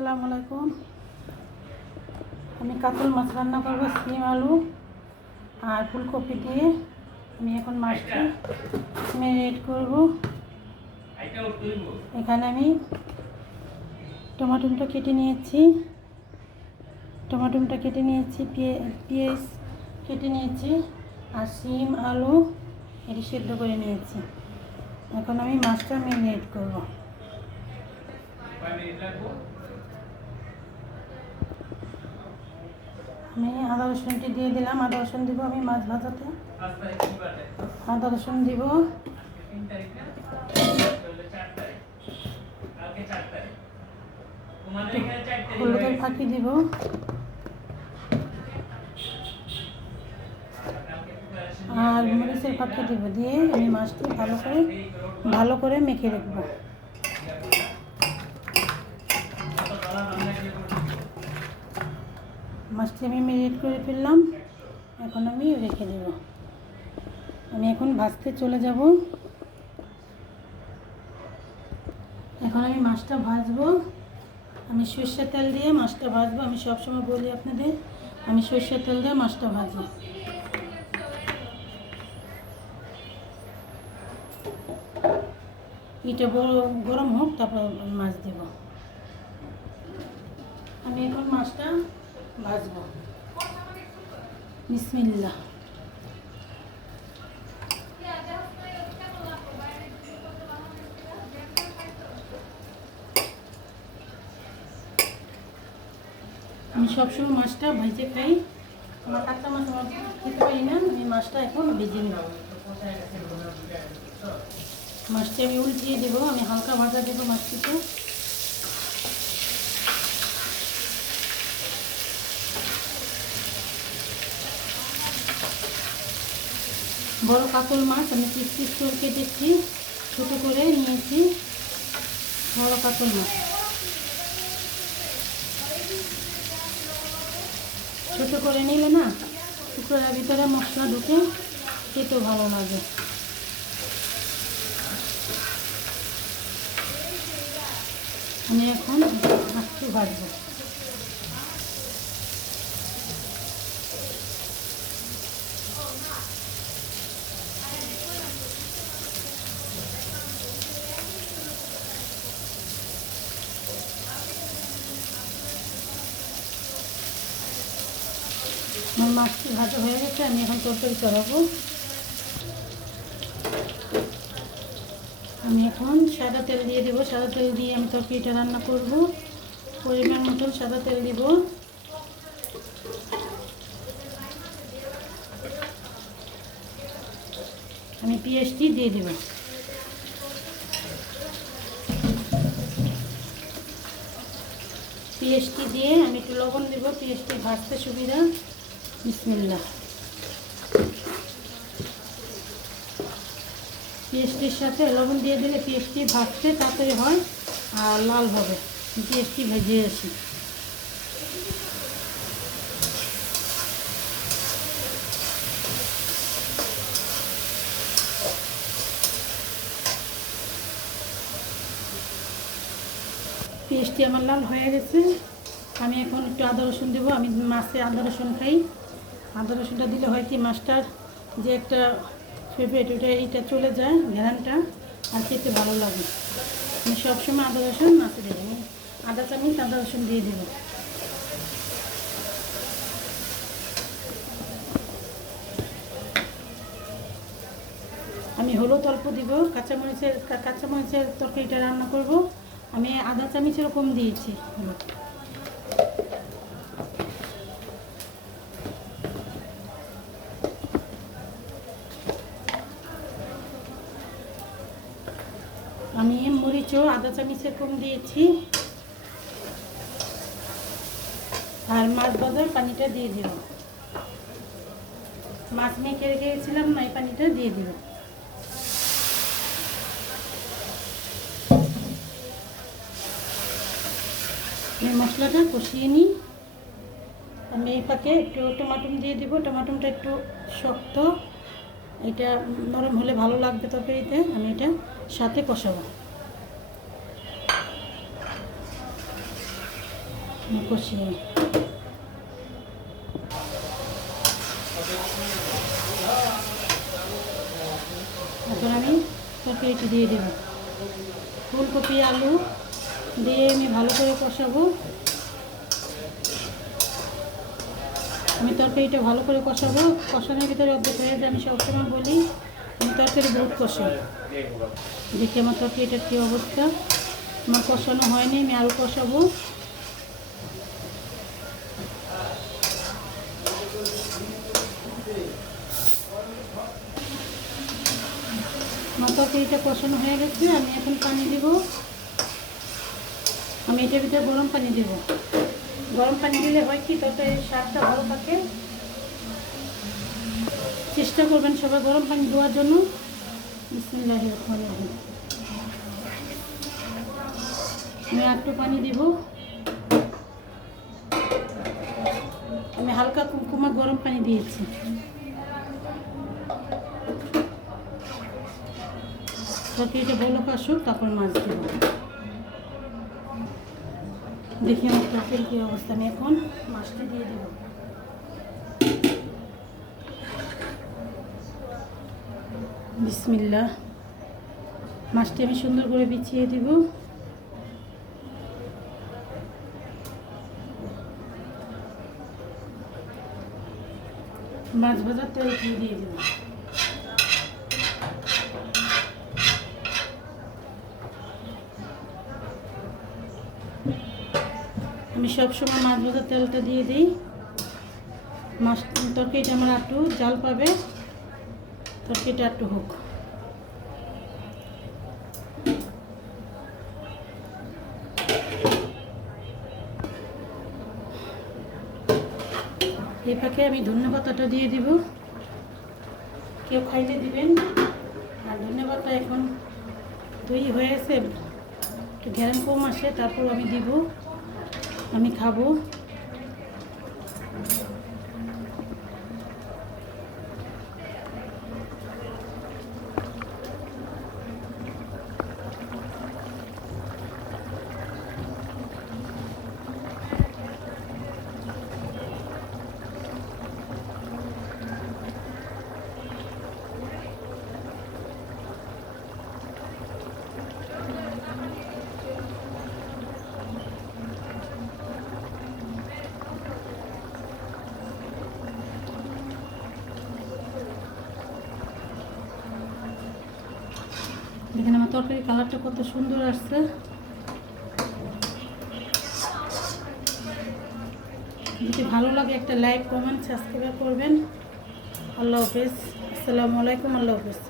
আসসালামু আলাইকুম। আমি কাতল মাছ রান্না করব সিম আলু আর ফুলকপি দিয়ে। আমি এখন মাছটা ম্যারিনেট করব। এখানে আমি টমাটোটা কেটে নিয়েছি, পেঁয়াজ কেটে নিয়েছি আর সিম আলু এটি সেদ্ধ করে নিয়েছি। এখন আমি মাছটা ম্যারিনেট করব। আমি আদা রসুনটি দিয়ে দিলাম। আদা রসুন দিব আমি মাছ ভাজাতে। আদা রসুন দিব, হলুদের ফাঁকি দিব, আর মরিচের ফাঁকি দিব। দিয়ে আমি মাছটি ভালো করে মেখে রাখবো। মাছটি আমি ম্যারিনেট করে ফেললাম, এখন আমি রেখে দেব। আমি এখন ভাজতে চলে যাব। এখন আমি মাছটা ভাজবো। আমি সরষের তেল দিয়ে মাছটা ভাজবো। আমি সবসময় বলি আপনাদের, আমি সরষের তেল দিয়ে মাছটা ভাজি। এটা গরম হোক, তারপর মাছ দেব। আমি এখন মাছটা ভাজবো। বিসমিল্লাহ। আমি সবসময় মাছটা ভেজে খাই। আমার কাঁচা মাছ আমার খেতে পারি না। আমি মাছটা এখন ভেজে নেব। মাছটি আমি উল্টিয়ে দেবো। আমি হালকা ভাজা দেবো মাছটিতে। বড় কাতল মাছ আমি পিস করে কেটেছি, ছোটো করে নিয়েছি। বড় কাতল মাছ ছোটো করে নিলে না টুকরার ভিতরে মশলা ঢুকে খেতেও ভালো লাগে। আমি এখন একটু ভাজবো। আমার মাছটি ভাজা হয়ে গেছে। আমি এখন তরকারি চড়াবো। আমি এখন সাদা তেল দিয়ে দেবো। সাদা তেল দিয়ে আমি তরকারিটা রান্না করব। পরিমাণ মতন সাদা তেল দিব। আমি পেঁয়াজটি দিয়ে দেব। পেঁয়াজটি দিয়ে আমি একটু লবণ দেব, পেঁয়াজটি ভাজতে সুবিধা। বিসমিল্লাহ। পেঁয়াজটির সাথে লবণ দিয়ে দিলে পেঁয়াজটি ভাজতে তাড়াতাড়ি হয় আর লাল হবে। পেঁয়াজটি ভেজে আসি। পেঁয়াজটি আমার লাল হয়ে গেছে। আমি এখন একটু আদা রসুন দেবো। আমি মাছে আদা রসুন খাই। আদা রসুনটা দিলে হয় কি মাছটার যে একটা ফেভারিট এটা চলে যায়, ঘ্রাণটা, আর খেতে ভালো লাগে। আমি সবসময় আদা রসুন মাছে দেবো। আমি আদা চামচ আদা রসুন দিয়ে দেবো। আমি হলুদ অল্প দিব। কাঁচামরিচের তরকারিটা রান্না করব। আমি আধা চামচের কম দিয়েছি হলুদ। আমি মরিচও আধা চামচের কম দিয়েছি। আর মাছ ভাজার পানিটা দিয়ে দেব। মাছ মেখে রেখেছিলাম না, এই পানিটা দিয়ে দেব। এই মশলাটা কষিয়ে নিই। আমি এই পাকে একটু টমাটো দিয়ে দেবো। টমাটোটা একটু শক্ত, এটা নরম হলে ভালো লাগবে তরকারিতে। আমি এটা সাথে কষাবো। কষিয়ে এখন আমি তরকারিটি দিয়ে দেব। ফুলকপি আলু দিয়ে আমি ভালো করে কষাবো। আমি তরকারিটা ভালো করে কষাবো। কষানোর ভিতরে অর্ধেক হয়ে যায়। আমি সবসময় বলি আমি তরকারি বহুত কষাই। দেখি আমার তরকারিটার কী অবস্থা। আমার কষানো হয়নি, আমি আরও কষাবো। আমার তরকারিটা কষানো হয়ে গেছে। আমি এখন পানি দেব। আমি এটার ভিতরে গরম পানি দেব। গরম পানি দিলে হয় কি তরকারির স্বাদটা ভালো থাকে। চেষ্টা করবেন সবাই গরম পানি দেওয়ার জন্য। বিসমিল্লাহির রহমানির রহিম। আমি একটু পানি দিব। আমি হালকা কুমকুমা গরম পানি দিয়েছি। তরকারিটা বলক আসুক, তারপর মাছ দেব। দেখি আমার তরকারির কী অবস্থা। আমি এখন মাছটা দিয়ে দেব। বিসমিল্লাহ। মাছটি আমি সুন্দর করে বিছিয়ে দেব। মাছ ভাজার তেল দিয়ে দেব। আমি সবসময় মাছ ভাজার তেলটা দিয়ে দিই। মাছ তরকারিটা আমার একটু জাল পাবে, তরকারিটা একটু হোক। এই পাকে আমি ধন্যবাদটা দিয়ে দিব। কেউ খাইতে দিবেন। আর ধন্যবাদটা এখন তৈরি হয়ে গেছে, একটু গ্যারাম কম আসে, তারপর আমি দিব। আমি খাবো। দেখেন আমার তরকারি কালারটা কত সুন্দর আসছে। যদি ভালো লাগে একটা লাইক, কমেন্ট, সাবস্ক্রাইব করবেন। আল্লাহ হাফেজ। আসসালামু আলাইকুম। আল্লাহ হাফেজ।